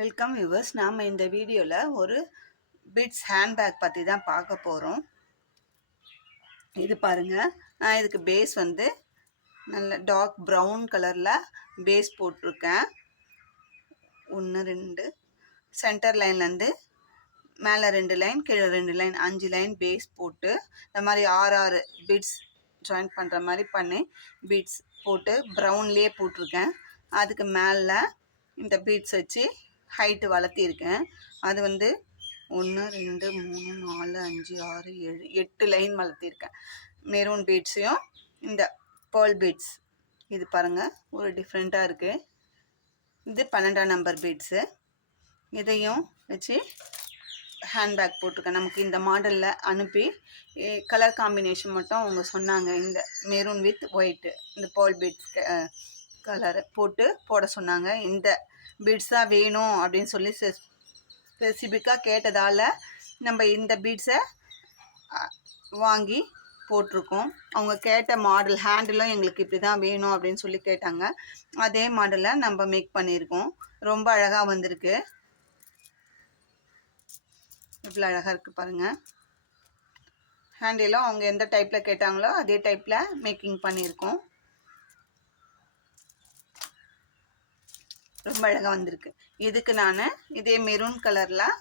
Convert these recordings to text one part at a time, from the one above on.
Welcome viewers. நாம் இந்த வீடியோவில் ஒரு பிட்ஸ் ஹேண்ட்பேக் பற்றி தான் பார்க்க போகிறோம். இது பாருங்கள், நான் இதுக்கு பேஸ் வந்து நல்ல டார்க் ப்ரௌன் கலரில் பேஸ் போட்டிருக்கேன். 1 2 சென்டர் லைன்லேருந்து மேலே 2 லைன், கீழே 2 லைன், 5 லைன் பேஸ் போட்டு இந்த மாதிரி 6 பிட்ஸ் ஜாயின் பண்ணுற மாதிரி பண்ணி பீட்ஸ் போட்டு ப்ரௌன்லேயே போட்டிருக்கேன். அதுக்கு மேலே இந்த பீட்ஸ் வச்சு ஹைட்டு வளர்த்திருக்கேன். அது வந்து 1 2 3 4 5 6 7 8 லைன் வளர்த்திருக்கேன். மெரூன் பீட்ஸையும் இந்த பேர்ல் பீட்ஸ் இது பாருங்கள், ஒரு டிஃப்ரெண்ட்டாக இருக்குது. இது 12ஆம் நம்பர் பீட்ஸு. இதையும் வச்சு ஹேண்ட்பேக் போட்டிருக்கேன். நமக்கு இந்த மாடலில் அனுப்பி கலர் காம்பினேஷன் மட்டும் அவங்க சொன்னாங்க. இந்த மெரூன் வித் ஒயிட்டு இந்த பேர்ல் பீட்ஸ் கலரை போட சொன்னாங்க. இந்த பீட்ஸ் தான் வேணும் அப்படின்னு சொல்லி ஸ்பெசிஃபிக்காக கேட்டதால் நம்ம இந்த பீட்ஸை வாங்கி போட்டிருக்கோம். அவங்க கேட்ட மாடல் ஹேண்டிலும் எங்களுக்கு இப்படி தான் வேணும் அப்படின்னு சொல்லி கேட்டாங்க. அதே மாடலில் நம்ம மேக் பண்ணியிருக்கோம். ரொம்ப அழகாக வந்திருக்கு. இவ்வளோ அழகாக இருக்குது பாருங்கள். ஹேண்டிலும் அவங்க எந்த டைப்பில் கேட்டாங்களோ அதே டைப்பில் மேக்கிங் பண்ணியிருக்கோம். ரொம்ப அழகாக வந்திருக்கு. இதுக்கு நான் இதே மெரூன் கலரில்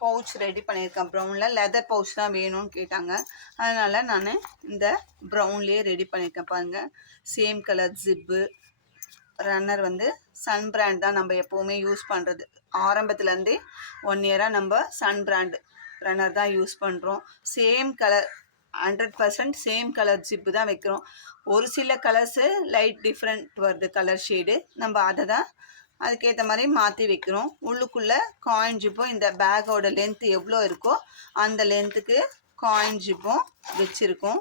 பவுச் ரெடி பண்ணியிருக்கேன். ப்ரௌனில் லெதர் பவுச் தான் வேணும்னு கேட்டாங்க. அதனால் நான் இந்த ப்ரௌன்லேயே ரெடி பண்ணியிருக்கேன். பாருங்கள், சேம் கலர் ஜிப்பு. ரன்னர் வந்து சன் பிராண்ட் தான் நம்ம எப்போவுமே யூஸ் பண்ணுறது. ஆரம்பத்துலேருந்தே 1 இயராக நம்ம சன் பிராண்ட் ரன்னர் தான் யூஸ் பண்ணுறோம். Same colour 100% same colour zip தான் வைக்கிறோம். ஒரு சில கலர்ஸு லைட் டிஃப்ரெண்ட் வருது கலர் ஷேடு. நம்ம அதை தான் அதுக்கேற்ற மாதிரி மாற்றி வைக்கிறோம். உள்ளுக்குள்ளே காயின் ஜிப்பும் இந்த பேக்கோட லென்த்து எவ்வளோ இருக்கோ அந்த லென்த்துக்கு காயின் ஜிப்பும் வச்சுருக்கோம்.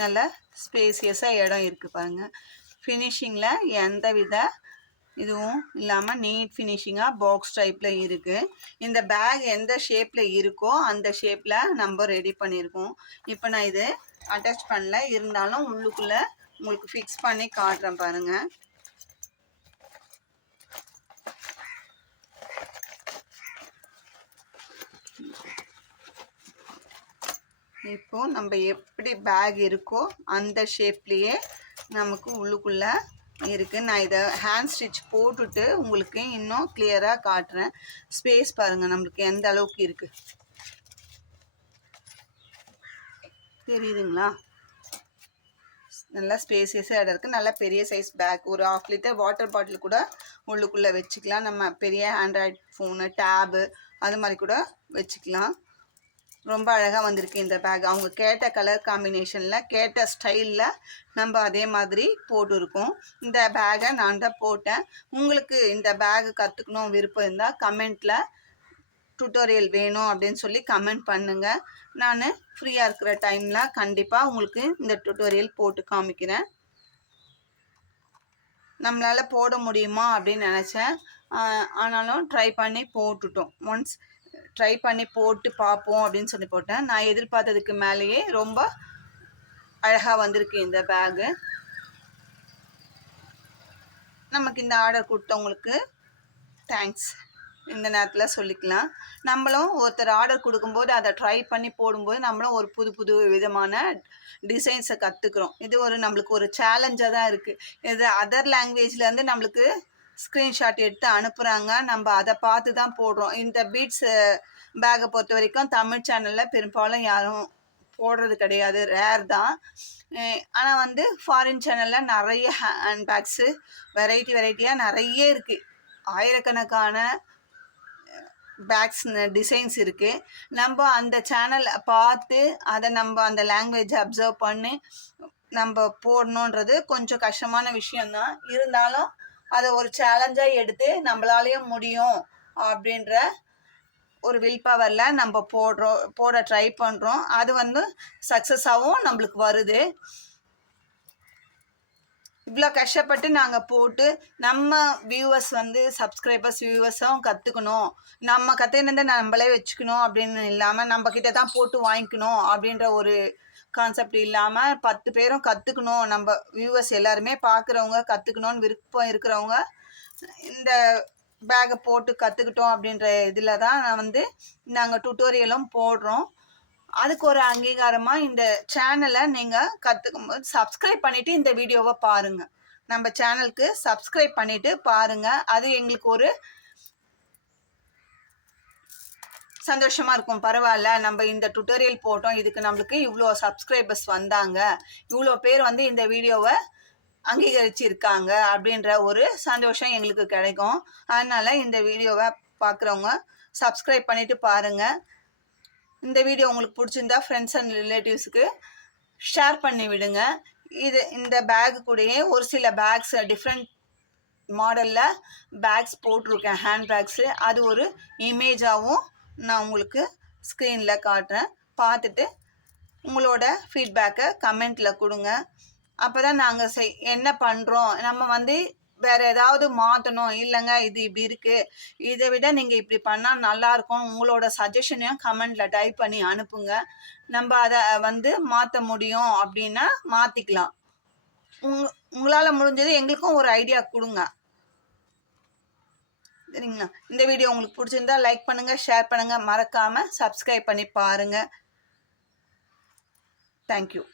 நல்ல ஸ்பேசியஸாக இடம் இருக்குது பாருங்கள். ஃபினிஷிங்கில் எந்த வித இதுவும் இல்லாமல் நீட் ஃபினிஷிங்காக பாக்ஸ் டைப்பில் இருக்குது. இந்த பேக் எந்த ஷேப்பில் இருக்கோ அந்த ஷேப்பில் நம்ம ரெடி பண்ணியிருக்கோம். இப்போ நான் இது அட்டாச் பண்ணல, இருந்தாலும் உள்ளுக்குள்ளே உங்களுக்கு ஃபிக்ஸ் பண்ணி காட்டுறேன் பாருங்கள். இப்போது நம்ம எப்படி பேக் இருக்கோ அந்த ஷேப்லேயே நமக்கு உள்ளுக்குள்ளே இருக்குது. நான் இதை ஹேண்ட் ஸ்டிச் போட்டுட்டு உங்களுக்கு இன்னும் கிளியராக காட்டுறேன். ஸ்பேஸ் பாருங்கள் நம்மளுக்கு எந்த அளவுக்கு இருக்குது தெரியுதுங்களா? நல்லா ஸ்பேசியஸாக இடம் இருக்குது. நல்லா பெரிய சைஸ் பேக். ஒரு 1/2 லிட்டர் வாட்டர் பாட்டில் கூட உள்ளுக்குள்ளே வச்சுக்கலாம். நம்ம பெரிய ஆண்ட்ராய்ட் ஃபோனு, டேபு அது மாதிரி கூட வச்சுக்கலாம். ரொம்ப அழகாக வந்திருக்கு இந்த பேக். அவங்க கேட்ட கலர் காம்பினேஷனில் கேட்ட ஸ்டைலில் நம்ம அதே மாதிரி போட்டிருக்கோம். இந்த பேக்கை நான் தான் போட்டேன். உங்களுக்கு இந்த பேகு கற்றுக்கணும் விருப்பம் இருந்தால் கமெண்ட்டில் டுட்டோரியல் வேணும் அப்படின்னு சொல்லி கமெண்ட் பண்ணுங்கள். நான் ஃப்ரீயாக இருக்கிற டைமில் கண்டிப்பாக உங்களுக்கு இந்த டுட்டோரியல் போட்டு காமிக்கிறேன். நம்மளால் போட முடியுமா அப்படின்னு நினச்சேன். ஆனாலும் ட்ரை பண்ணி போட்டுட்டோம். ஒன்ஸ் ட்ரை பண்ணி போட்டு பார்ப்போம் அப்படின்னு சொல்லி போட்டேன். நான் எதிர்பார்த்ததுக்கு மேலேயே ரொம்ப அழகாக வந்திருக்கு இந்த பேகு. நமக்கு இந்த ஆர்டர் கொடுத்தவங்களுக்கு தேங்க்ஸ் இந்த நேரத்தில் சொல்லிக்கலாம். நம்மளும் ஒருத்தர் ஆர்டர் கொடுக்கும்போது அதை ட்ரை பண்ணி போடும்போது நம்மளும் ஒரு புது விதமான டிசைன்ஸை கற்றுக்குறோம். இது நம்மளுக்கு ஒரு சேலஞ்சாக தான் இருக்குது. இது அதர் லாங்குவேஜ்லேருந்து நம்மளுக்கு ஸ்க்ரீன்ஷாட் எடுத்து அனுப்புகிறாங்க. நம்ம அதை பார்த்து தான் போடுறோம். இந்த பீட்ஸ் பேக்கை பொறுத்த வரைக்கும் தமிழ் சேனலில் பெரும்பாலும் யாரும் போடுறது கிடையாது, ரேர் தான். ஆனால் வந்து ஃபாரின் சேனலில் நிறைய ஹேண்ட் பேக்ஸு வெரைட்டியாக நிறைய இருக்குது. ஆயிரக்கணக்கான பேக்ஸ் டிசைன்ஸ் இருக்குது. நம்ம அந்த சேனல் பார்த்து அதை நம்ம அந்த லாங்குவேஜை அப்சர்வ் பண்ணி நம்ம போடணுன்றது கொஞ்சம் கஷ்டமான விஷயந்தான். இருந்தாலும் அதை ஒரு சேலஞ்சாக எடுத்து நம்மளாலேயும் முடியும் அப்படின்ற ஒரு வில் பவரில் நம்ம போட ட்ரை பண்ணுறோம். அது வந்து சக்ஸஸாகவும் நம்மளுக்கு வருது. இவ்வளோ கஷ்டப்பட்டு நாங்கள் போட்டு நம்ம வியூவர்ஸ் வந்து சப்ஸ்கிரைபர்ஸ் வியூவர்ஸும் கற்றுக்கணும், நம்ம கற்றுக்கினதை நம்மளே வச்சுக்கணும் அப்படின்னு இல்லாமல் நம்மக்கிட்ட தான் போட்டு வாங்கிக்கணும் அப்படின்ற ஒரு கான்செப்ட் இல்லாமல் 10 பேரும் கற்றுக்கணும். நம்ம வியூவர்ஸ் எல்லாருமே பார்க்குறவங்க கற்றுக்கணுன்னு விருப்பம் இருக்கிறவங்க இந்த பேக்கை போட்டு கற்றுக்கிட்டோம் அப்படின்ற இதில் தான் நாங்கள் டுட்டோரியலும் போடுறோம். அதுக்கு ஒரு அங்கீகாரமாக இந்த சேனலை நீங்கள் கற்றுக்கும் போது சப்ஸ்கிரைப் பண்ணிவிட்டு இந்த வீடியோவை பாருங்கள். நம்ம சேனலுக்கு சப்ஸ்கிரைப் பண்ணிவிட்டு பாருங்கள். அது எங்களுக்கு ஒரு சந்தோஷமாக இருக்கும். பரவாயில்ல, நம்ம இந்த டுட்டோரியல் போட்டோம், இதுக்கு நம்மளுக்கு இவ்வளோ சப்ஸ்கிரைபர்ஸ் வந்தாங்க, இவ்வளோ பேர் இந்த வீடியோவை அங்கீகரிச்சிருக்காங்க அப்படின்ற ஒரு சந்தோஷம் எங்களுக்கு கிடைக்கும். அதனால் இந்த வீடியோவை பார்க்குறவங்க சப்ஸ்கிரைப் பண்ணிவிட்டு பாருங்கள். இந்த வீடியோ உங்களுக்கு பிடிச்சிருந்தா ஃப்ரெண்ட்ஸ் அண்ட் ரிலேட்டிவ்ஸுக்கு ஷேர் பண்ணி விடுங்க. இந்த பேக் கூடயே ஒரு சில பேக்ஸ் டிஃப்ரெண்ட் மாடலில் பேக்ஸ் போட்டிருக்கேன், ஹேண்ட் பேக்ஸு. அது ஒரு இமேஜாகவும் நான் உங்களுக்கு ஸ்க்ரீனில் காட்டுறேன். பார்த்துட்டு உங்களோட ஃபீட்பேக்கை கமெண்ட்டில் கொடுங்க. அப்போ தான் நாங்கள் என்ன பண்ணுறோம், நம்ம வேறு ஏதாவது மாற்றணும், இல்லைங்க இது இப்படி இருக்குது, இதை விட நீங்கள் இப்படி பண்ணால் நல்லாயிருக்கும், உங்களோட சஜஷனையும் கமெண்டில் டைப் பண்ணி அனுப்புங்க. நம்ம அதை மாற்ற முடியும் அப்படின்னா மாற்றிக்கலாம். உங்களால் முடிஞ்சது எங்களுக்கும் ஒரு ஐடியா கொடுங்க, சரிங்களா? இந்த வீடியோ உங்களுக்கு பிடிச்சிருந்தா லைக் பண்ணுங்கள், ஷேர் பண்ணுங்கள், மறக்காமல் சப்ஸ்கிரைப் பண்ணி பாருங்கள். தேங்க்யூ.